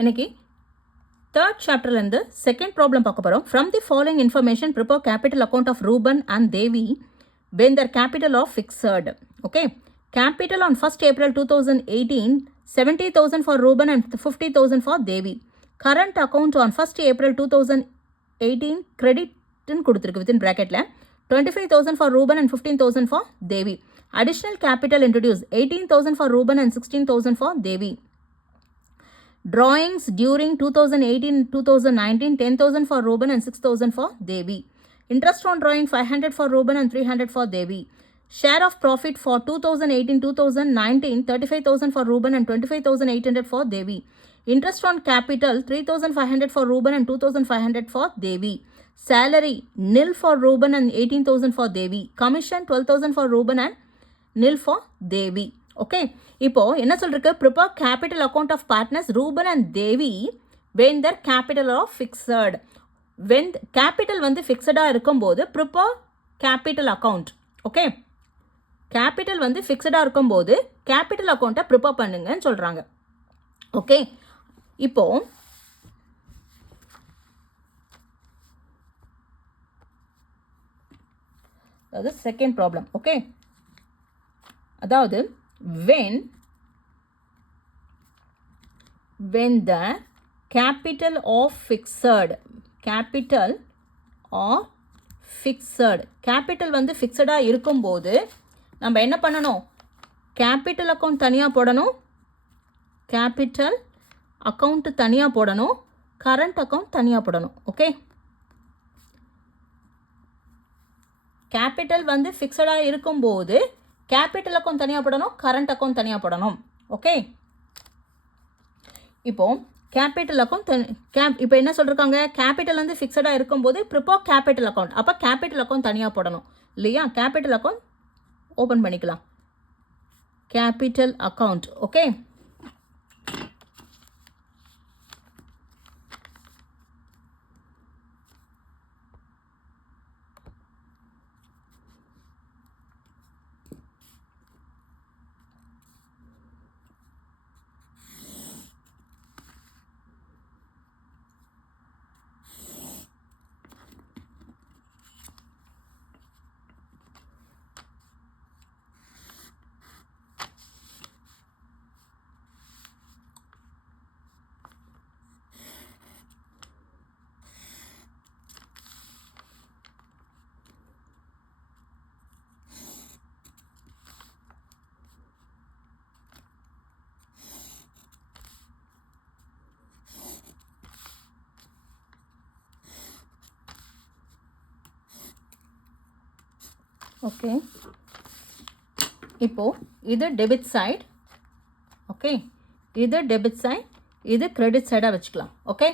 இன்னைக்கு third சாப்டர்லேருந்து second problem பார்க்க போகிறோம். From the following information prepare capital account of Ruben and Devi when their capital of fixed. Okay, capital on 1st April 2018, 70,000 for Ruben and 50,000 for Devi. Current account on 1st April 2018 credit கொடுத்திருக்கு within bracketல 25,000 for Ruben and 15,000 for Devi. Additional capital introduced 18,000 for Ruben and 16,000 for Devi. Drawings during 2018-2019, 10,000 for Ruben and 6,000 for Devi. Interest on drawing 500 for Ruben and 300 for Devi. Share of profit for 2018-2019, 35,000 for Ruben and 25,800 for Devi. Interest on capital 3,500 for Ruben and 2,500 for Devi. Salary nil for Ruben and 18,000 for Devi. Commission 12,000 for Ruben and nil for Devi. Okay, இப்போ என்ன சொல்லிருக்கு? Prepare capital account of partners Ruben and Devi when their capital of fixed. when capital வந்து ஃபிக்ஸடாக இருக்கும்போது prepare capital account. Okay, capital வந்து ஃபிக்ஸடாக இருக்கும்போது capital அக்கௌண்ட்டை prepare பண்ணுங்கன்னு சொல்கிறாங்க. ஓகே, இப்போ அதாவது செகண்ட் ப்ராப்ளம். ஓகே, அதாவது when the capital of fixed capital or fixed capital வந்து ஃபிக்ஸடாக இருக்கும்போது நம்ம என்ன பண்ணணும்? கேபிட்டல் அக்கௌண்ட் தனியாக போடணும், கேபிட்டல் அக்கௌண்ட் தனியாக போடணும், கரண்ட் அக்கௌண்ட் தனியாக போடணும். ஓகே, கேபிட்டல் வந்து ஃபிக்ஸடாக இருக்கும்போது கேபிட்டல் அக்கௌண்ட் தனியாக போடணும், கரண்ட் அக்கௌண்ட் தனியாக போடணும். ஓகே, இப்போ கேபிட்டல் அக்கௌண்ட் இப்போ என்ன சொல்லியிருக்காங்க? கேபிட்டல் வந்து ஃபிக்ஸடாக இருக்கும்போது ப்ரிப்பேர் கேபிட்டல் அக்கௌண்ட். அப்போ கேபிட்டல் அக்கௌண்ட் தனியாக போடணும் இல்லையா? கேபிட்டல் அக்கௌண்ட் ஓப்பன் பண்ணிக்கலாம், கேபிட்டல் அக்கௌண்ட். ஓகே, ஓகே, இப்போ இது டெபிட் சைட். ஓகே, இது டெபிட் சைட், இது கிரெடிட் சைடாக வச்சுக்கலாம். ஓகே,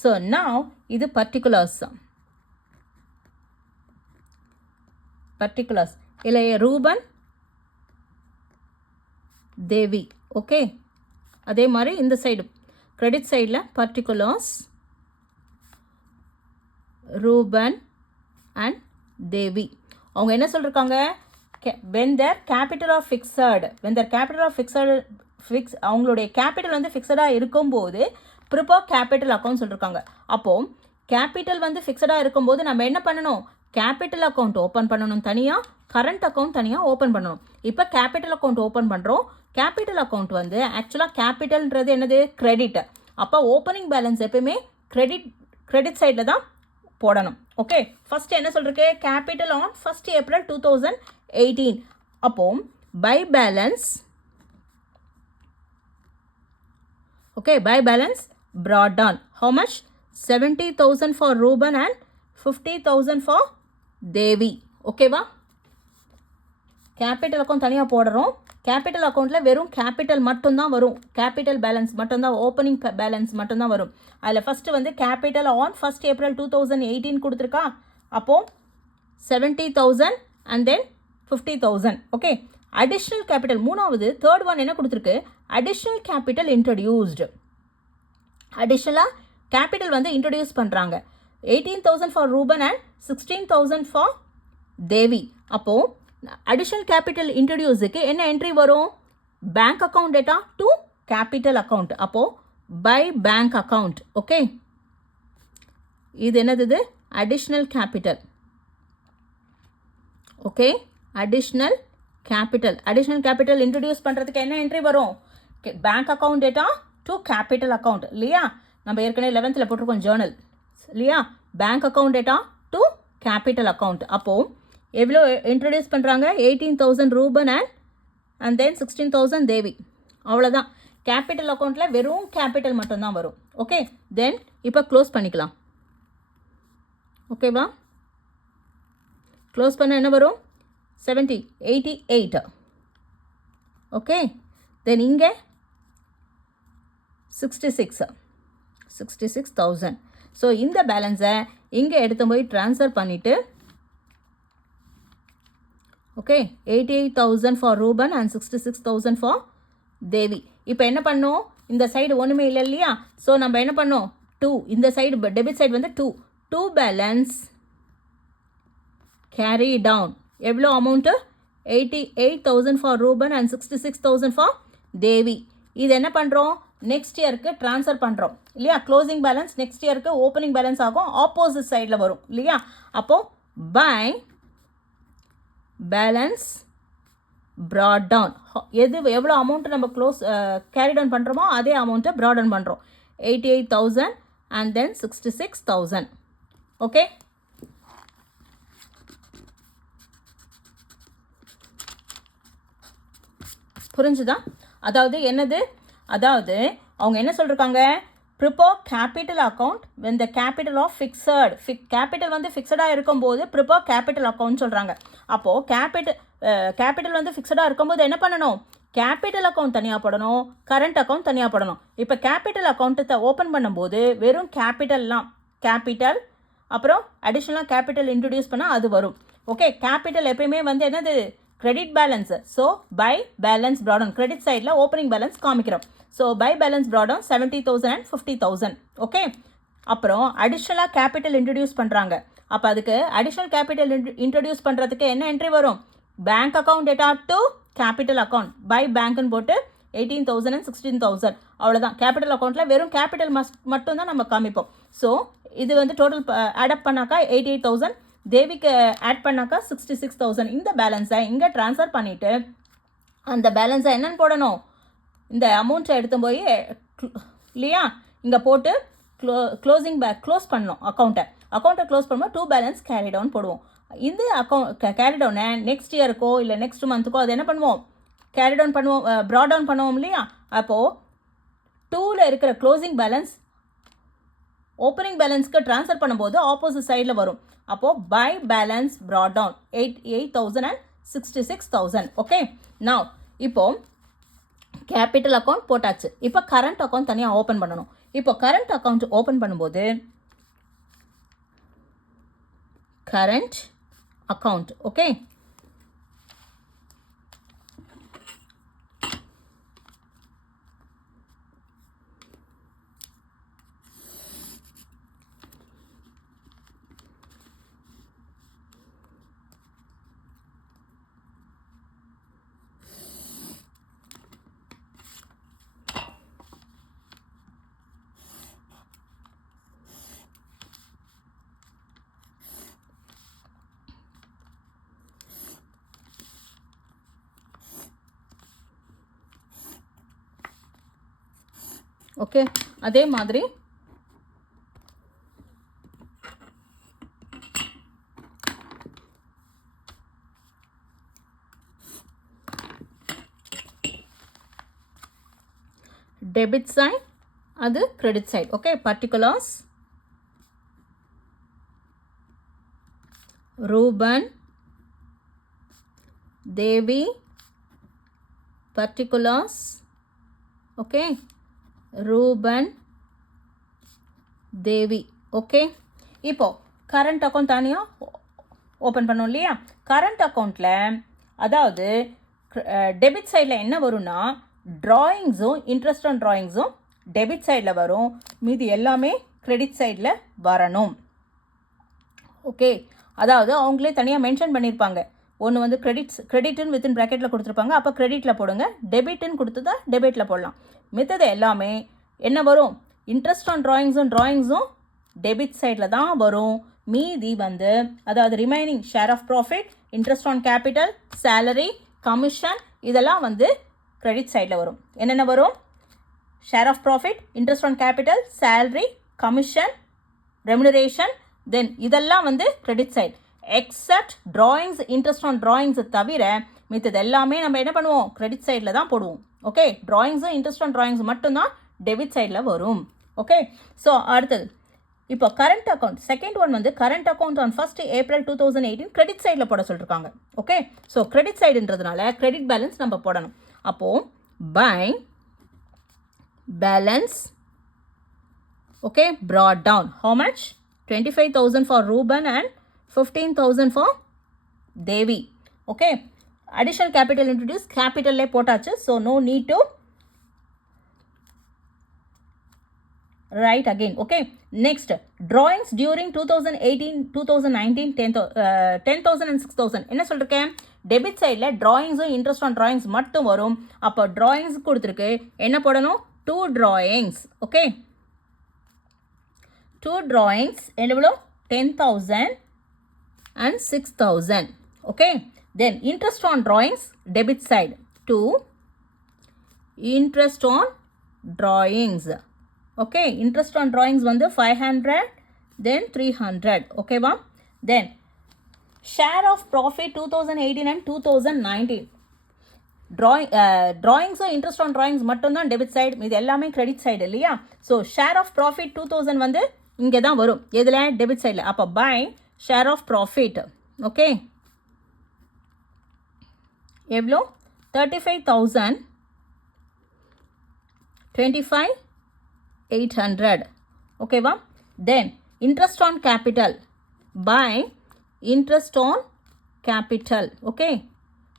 ஸோ நவ் இது பர்டிகுலர்ஸ் இல்லை ரூபன் தேவி. ஓகே, அதே மாதிரி இந்த சைடு கிரெடிட் சைடில் பர்டிகுலர்ஸ் ரூபன் அண்ட் தேவி. அவங்க என்ன சொல்லியிருக்காங்க? when their capital of fixed அவங்களுடைய கேபிட்டல் வந்து ஃபிக்ஸடாக இருக்கும்போது ப்ரிப்பேர் கேபிட்டல் அக்கௌண்ட் சொல்லியிருக்காங்க. அப்போது கேபிட்டல் வந்து ஃபிக்ஸடாக இருக்கும்போது நம்ம என்ன பண்ணணும்? கேபிட்டல் அக்கௌண்ட் ஓப்பன் பண்ணணும் தனியாக, கரண்ட் அக்கௌண்ட் தனியாக ஓப்பன் பண்ணணும். இப்போ கேபிட்டல் அக்கௌண்ட் ஓப்பன் பண்ணுறோம். கேபிட்டல் அக்கௌண்ட் வந்து ஆக்சுவலாக கேபிட்டல்ன்றது என்னது? கிரெடிட். அப்போ ஓப்பனிங் பேலன்ஸ் எப்பயுமே கிரெடிட் சைடில் தான் போடணும். ஓகே, ஃபர்ஸ்ட் என்ன சொல்லிருக்கு? Capital on 1st April 2018. அப்போ by balance, okay, by balance brought down how much? 70,000 for Ruben and 50,000 for Devi. ஓகேவா? கேபிட்டல் அக்கௌண்ட் தனியாக போடுறோம். கேபிட்டல் அக்கௌண்ட்டில் வெறும் கேபிட்டல் மட்டும்தான் வரும், கேபிட்டல் பேலன்ஸ் மட்டும்தான், ஓப்பனிங் பேலன்ஸ் மட்டும்தான் வரும். அதில் ஃபஸ்ட்டு வந்து கேபிட்டல் ஆன் 1st April 2018 கொடுத்துருக்கா. அப்போது 70,000 and then 50,000. Okay, additional capital மூணாவது தேர்ட் ஒன் என்ன கொடுத்துருக்கு? Additional capital introduced. அடிஷ்னலாக கேபிட்டல் வந்து இன்ட்ரடியூஸ் பண்ணுறாங்க. 18,000 ஃபார் ரூபன் அண்ட் 16,000 ஃபார் தேவி. அப்போது அடிஷனல் கேபிட்டல் இன்ட்ரடியூஸுக்கு என்ன என்ட்ரி வரும்? Bank account data to capital account. அப்போது by bank account. Okay, இது என்னது? additional capital. Okay, additional capital introduce பண்ணுறதுக்கு என்ன என்ட்ரி வரும்? Bank account data to capital account இல்லையா? நம்ம ஏற்கனவே 11th போட்டிருக்கோம் ஜேர்னல் இல்லையா? Bank account data to capital account. அப்போது எவ்வளோ இன்ட்ரடியூஸ் பண்ணுறாங்க? 18,000 ரூபன் அண்ட் தென் 16,000 தேவி. அவ்வளோதான். கேபிட்டல் அக்கௌண்ட்டில் வெறும் கேபிட்டல் மட்டும்தான் வரும். ஓகே, தென் இப்போ க்ளோஸ் பண்ணிக்கலாம். ஓகேவா? க்ளோஸ் பண்ண என்ன வரும்? 88. ஓகே, தென் இங்கே 66,000. ஸோ இந்த பேலன்ஸை இங்கே எடுத்து போய் ட்ரான்ஸ்ஃபர் பண்ணிவிட்டு okay 88,000 for Ruban and 66,000 for Devi. இப்போ என்ன பண்ணோம்? இந்த சைடு ஒன்றுமே இல்லை இல்லையா? ஸோ நம்ம என்ன பண்ணோம்? 2 இந்த சைடு டெபிட் சைடு வந்து 2 பேலன்ஸ் கேரி டவுன். எவ்வளோ amount? 88,000 for Ruban and 66,000 for Devi. இது என்ன பண்ணுறோம்? நெக்ஸ்ட் இயருக்கு ட்ரான்ஸ்ஃபர் பண்ணுறோம் இல்லையா? க்ளோசிங் பேலன்ஸ் நெக்ஸ்ட் இயருக்கு ஓப்பனிங் பேலன்ஸ் ஆகும், ஆப்போசிட் சைடில் வரும் இல்லையா? அப்போது பை பேலன்ஸ் ப்ராட் டவுன். எவ்வளோ அமௌண்ட்டு நம்ம கேரி டவுன் பண்ணுறோமோ அதே அமௌண்ட்டை ப்ராட் டவுன் பண்ணுறோம். 88,000 அண்ட் தென் 66,000. ஓகே, புரிஞ்சுதா? அதாவது என்னது? அதாவது அவங்க என்ன சொல்லியிருக்காங்க? Prepare capital account when the capital of capital வந்து ஃபிக்ஸடாக இருக்கும்போது ப்ரிப்பேர் கேபிட்டல் அக்கௌண்ட் சொல்கிறாங்க. அப்போது கேபிட்டல் வந்து ஃபிக்ஸடாக இருக்கும்போது என்ன பண்ணணும்? கேபிட்டல் அக்கௌண்ட் தனியாக போடணும், கரண்ட் அக்கௌண்ட் தனியாக போடணும். இப்போ கேபிட்டல் அக்கௌண்ட்டை ஓப்பன் பண்ணும்போது வெறும் கேபிட்டல் அப்புறம் அடிஷ்னலாக கேபிட்டல் இன்ட்ரடியூஸ் பண்ணால் அது வரும். ஓகே, கேபிட்டல் எப்பயுமே வந்து என்னது? Credit balance. So by balance brought down. Credit சைடில் ஓப்பனிங் பேலன்ஸ் காமிக்கிறோம். So by balance brought down 70,000 and 50,000. Okay, அப்புறம் அடிஷ்னலாக கேபிட்டல் இன்ட்ரடியூஸ் பண்ணுறாங்க. அப்போ அதுக்கு அடிஷ்னல் கேபிட்டல் இன்ட்ரடியூஸ் பண்ணுறதுக்கு என்ன என்ட்ரி வரும்? Bank account data to capital account by பேங்க்னு போட்டு 18,000 and 16,000. அவ்வளோதான். கேபிட்டல் அக்கௌண்ட்டில் வெறும் கேபிட்டல் மட்டும் தான் நம்ம காமிப்போம். ஸோ இது வந்து டோட்டல் ஆடப் பண்ணாக்கா 88,000, தேவிக்கு ஆட் பண்ணாக்கா 66,000. இந்த பேலன்ஸை இங்கே ட்ரான்ஸ்ஃபர் பண்ணிவிட்டு அந்த பேலன்ஸை என்னென்னு போடணும்? இந்த அமௌண்ட்டை எடுத்து போய் இல்லையா இங்கே போட்டு க்ளோஸ் பண்ணணும். அக்கௌண்ட்டை க்ளோஸ் பண்ணும்போது 2 பேலன்ஸ் கேரி டவுன் போடுவோம். இந்த கேரி டவுனை நெக்ஸ்ட் இயருக்கோ இல்லை நெக்ஸ்ட் மந்த்துக்கோ அது என்ன பண்ணுவோம்? கேரி டவுன் பண்ணுவோம், ப்ராட் டவுன் பண்ணுவோம் இல்லையா? அப்போது 2ல் இருக்கிற க்ளோசிங் பேலன்ஸ் ஓப்பனிங் பேலன்ஸ்க்கு ட்ரான்ஸ்ஃபர் பண்ணும்போது ஆப்போசிட் சைடில் வரும். அப்போது by balance brought down 88,000 and 66,000. Okay, நான் இப்போது கேபிட்டல் அக்கௌண்ட் போட்டாச்சு. இப்போ கரண்ட் அக்கௌண்ட் தனியாக ஓப்பன் பண்ணணும். இப்போ கரண்ட் அக்கௌண்ட் ஓப்பன் பண்ணும்போது கரண்ட் அக்கௌண்ட் ஓகே ஓகே, அதே மாதிரி டெபிட் சைட் அது credit side. Okay, particulars Ruben Devi particulars okay Ruben Devi. Okay, இப்போது கரண்ட் அக்கௌண்ட் தனியாக ஓப்பன் பண்ணோம் இல்லையா? கரண்ட் அக்கௌண்ட்டில் அதாவது டெபிட் சைடில் என்ன வரும்னா ட்ராயிங்ஸும் இன்ட்ரெஸ்ட் ஆன் ட்ராயிங்ஸும் டெபிட் சைடில் வரும், மீதி எல்லாமே கிரெடிட் சைடில் வரணும். ஓகே, அதாவது அவங்களே தனியாக மென்ஷன் பண்ணியிருப்பாங்க. ஒன்று வந்து கிரெடிட்டுன்னு வித்தின் ப்ராக்கெட்டில் கொடுத்துருப்பாங்க, அப்போ கிரெடிட்டில் போடுங்க. டெபிட்டுன்னு கொடுத்ததா டெபிட்டில் போடலாம். மித்தது எல்லாமே என்ன வரும்? இன்ட்ரெஸ்ட் ஆன் ட்ராயிங்ஸும் டெபிட் சைடில் தான் வரும். மீதி வந்து அதாவது remaining share of profit, interest on capital, salary, commission இதெல்லாம் வந்து கிரெடிட் சைடில் வரும். என்னென்ன வரும்? Share of profit, interest on capital, salary, commission, remuneration, then இதெல்லாம் வந்து credit side. Except drawings, interest on ட்ராயிங்ஸை தவிர மித்தது எல்லாமே நம்ம என்ன பண்ணுவோம்? கிரெடிட் சைடில் தான் போடுவோம். ஓகே, ட்ராயிங்ஸும் இன்ட்ரெஸ்ட் ஆன் ட்ராயிங்ஸ் மட்டும்தான் டெபிட் சைடில் வரும். ஓகே, ஸோ அடுத்தது இப்போ கரண்ட் அக்கௌண்ட். செகண்ட் ஒன் வந்து current account on 1st April 2018 credit சைடில் போட சொல்லியிருக்காங்க. ஓகே, ஸோ கிரெடிட் சைடுன்றதுனால கிரெடிட் பேலன்ஸ் நம்ம போடணும். அப்போது by balance, okay, brought down. How much? 25,000 for Reuben and 15,000 for Devi. Okay, additional capital introduced, capital le potachu, so no need to write again. Okay, next drawings during 2018 2019 10,000 and 6,000 என்ன சொல்லிருக்கேன்? Debit சைடில் ட்ராயிங்ஸும் interest on drawings மட்டும் வரும். அப்போ drawings கொடுத்துருக்கு, என்ன போடணும்? 2 drawings. Okay, 2 drawings எவ்வளோ? 10,000 and 6,000. Okay, then interest on drawings debit side 2 interest on drawings. Okay, interest on drawings வந்து 500 then 300. okay வா? Then share of profit 2018 and 2019 drawings interest on drawings மட்டும்தான் டெபிட் சைடு, இது எல்லாமே credit side இல்லையா? So share of profit 2000 வந்து இங்கே தான் வரும். எதில்? டெபிட் சைடில். அப்போ by share of profit. Okay, எவ்வளோ? 35,000 25,800. ஓகேவா? Then interest on capital by interest on capital. Okay,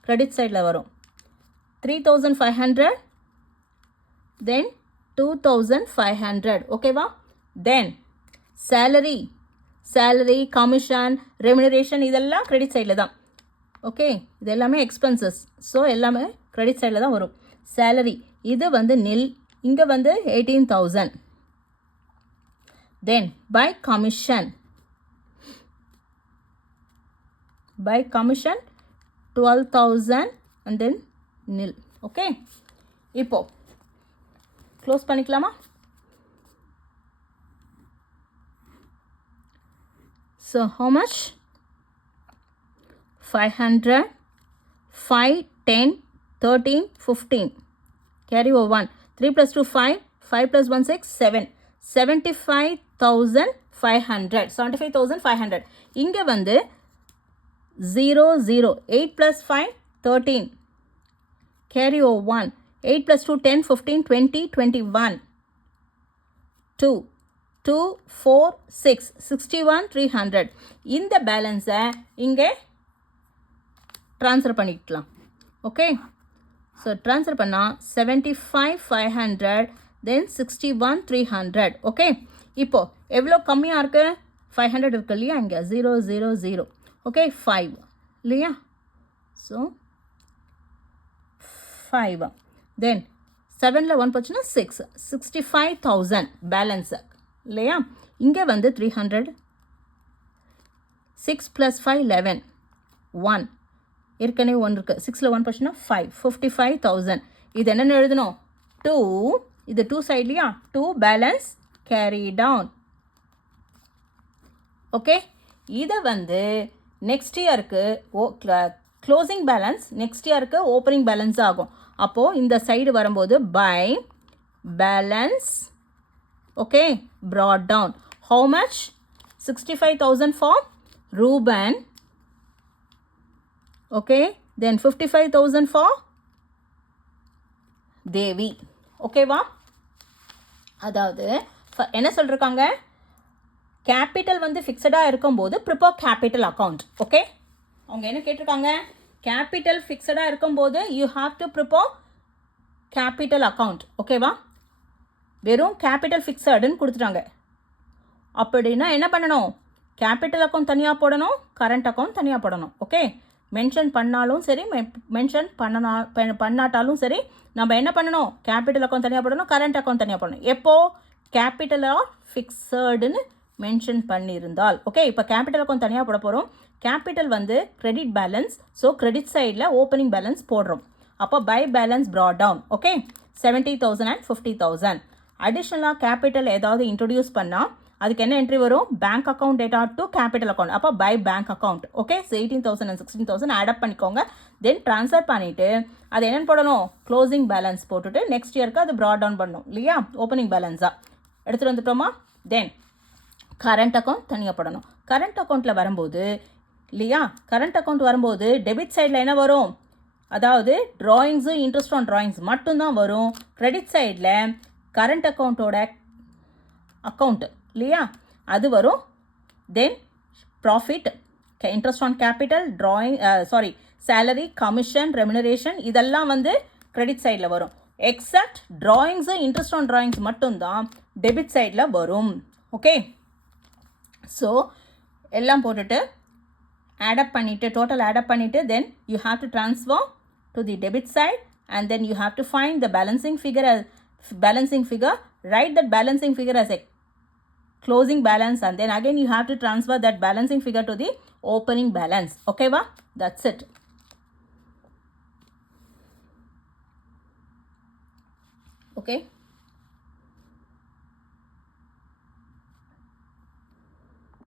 credit சைடில் வரும். 3,500 தென் 2,500. ஓகேவா? தென் சேலரி, கமிஷன், ரெமுனரேஷன் இதெல்லாம் கிரெடிட் சைடில் தான். ஓகே, இது எல்லாமே எக்ஸ்பென்சஸ், ஸோ எல்லாமே கிரெடிட் சைடில் தான் வரும். சேலரி இது வந்து நில், இங்கே வந்து 18,000. Then by commission 12,000 and then nil. Okay, இப்போ க்ளோஸ் பண்ணிக்கலாமா? So how much? 500, 5, 10, 13, 15. Carry over 1. 3 plus 2, 5. 5 plus 1, 6, 7. 75,500. 75,500. இங்கே வந்து 0, 0. 8 plus 5, 13. Carry over 1. 8 plus 2, 10, 15, 20, 21. 2. 2, 4, 6. 61,300. இந்த பேலன்ஸை இங்கே ட்ரான்ஸ்ஃபர் பண்ணிக்கலாம். ஓகே, ஸோ ட்ரான்ஸ்ஃபர் பண்ணால் 75,500 தென் 61,300. ஓகே, இப்போது எவ்வளோ கம்மியாக இருக்குது? 500 இருக்கு இல்லையா? இங்கே 0, 0, 0. ஓகே, 5 இல்லையா? ஸோ 5 தென் 7ல் 1 போச்சுன்னா 6. 65,000 பேலன்ஸு இல்லையா? இங்கே வந்து 300. 6 + 5 11. 1 ஏற்கனவே 1 இருக்குது. 6ல் 1 போச்சுன்னா 5. 55,000. இது என்னென்னு எழுதணும்? 2, இது 2 சைட்லையா? 2 பேலன்ஸ் கேரி டவுன். ஓகே, இதை வந்து நெக்ஸ்ட் இயருக்கு க்ளோசிங் பேலன்ஸ் நெக்ஸ்ட் இயருக்கு ஓப்பனிங் பேலன்ஸ் ஆகும். அப்போது இந்த சைடு வரும்போது by balance, okay, brought down. How much? 65,000 for Reuben. Okay, then 55,000 for Devi. ஓகேவா? அதாவது என்ன சொல்லிருக்காங்க? கேபிட்டல் வந்து ஃபிக்ஸடாக இருக்கும்போது ப்ரிப்பேர் கேபிட்டல் அக்கௌண்ட். ஓகே, அவங்க என்ன கேட்டிருக்காங்க? கேபிட்டல் ஃபிக்ஸடாக இருக்கும்போது you have to prepare capital account. ஓகேவா? வெறும் கேபிட்டல் ஃபிக்ஸடுன்னு கொடுத்துட்டாங்க. அப்படின்னா என்ன பண்ணணும்? கேபிட்டல் அக்கௌண்ட் தனியாக போடணும், கரண்ட் அக்கௌண்ட் தனியாக போடணும். ஓகே, மென்ஷன் பண்ணாலும் சரி மென்ஷன் பண்ணாட்டாலும் சரி நம்ம என்ன பண்ணணும், கேபிட்டல் அக்கௌண்ட் தனியாக போடணும், கரண்ட் அக்கௌண்ட் தனியாக போடணும். எப்போ கேபிட்டல் ஆர் ஃபிக்ஸடுன்னு மென்ஷன் பண்ணியிருந்தால். ஓகே, இப்போ கேபிட்டல் அக்கௌண்ட் தனியாக போட போகிறோம். கேபிட்டல் வந்து கிரெடிட் பேலன்ஸ், ஸோ கிரெடிட் சைடில் ஓப்பனிங் பேலன்ஸ் போடுறோம். அப்போ by balance brought down. Okay, 70,000 and 50,000. அடிஷ்னலாக கேபிட்டல் ஏதாவது இன்ட்ரடியூஸ் பண்ணால் அதுக்கு என்ன என்ட்ரி வரும், bank account data to capital account. அப்போ by bank account. Okay, 18,000 and 16,000 add பண்ணிக்கோங்க. தென் ட்ரான்ஸ்ஃபர் பண்ணிவிட்டு அது என்னென்னு போடணும், க்ளோசிங் பேலன்ஸ் போட்டுட்டு நெக்ஸ்ட் இயருக்கு அது ப்ராட் டவுன் பண்ணணும் இல்லையா, ஓப்பனிங் பேலன்ஸாக எடுத்துகிட்டு வந்துட்டோமா. தென் கரண்ட் அக்கௌண்ட் தனியாக போடணும். கரண்ட் அக்கௌண்ட்டில் வரும்போது இல்லையா, கரண்ட் அக்கௌண்ட் வரும்போது டெபிட் சைடில் என்ன வரும், அதாவது ட்ராயிங்ஸு இன்ட்ரெஸ்ட் ஆன் ட்ராயிங்ஸ் மட்டும்தான் வரும். கிரெடிட் சைடில் கரண்ட் அக்கௌண்ட்டோட அக்கௌண்ட்டு இல்லையா அது வரும். Then profit, interest on capital, drawing salary, commission, remuneration இதெல்லாம் வந்து கிரெடிட் சைடில் வரும். Except drawings interest on drawings மட்டும்தான் டெபிட் சைடில் வரும். ஓகே, ஸோ எல்லாம் போட்டுட்டு ஆடப் பண்ணிவிட்டு டோட்டல் ஆடப் பண்ணிவிட்டு then you have to transfer to the debit side and then you have to find the balancing figure, write that balancing figure as a closing balance and then again you have to transfer that balancing figure to the opening balance. Okay va, that's it. Okay.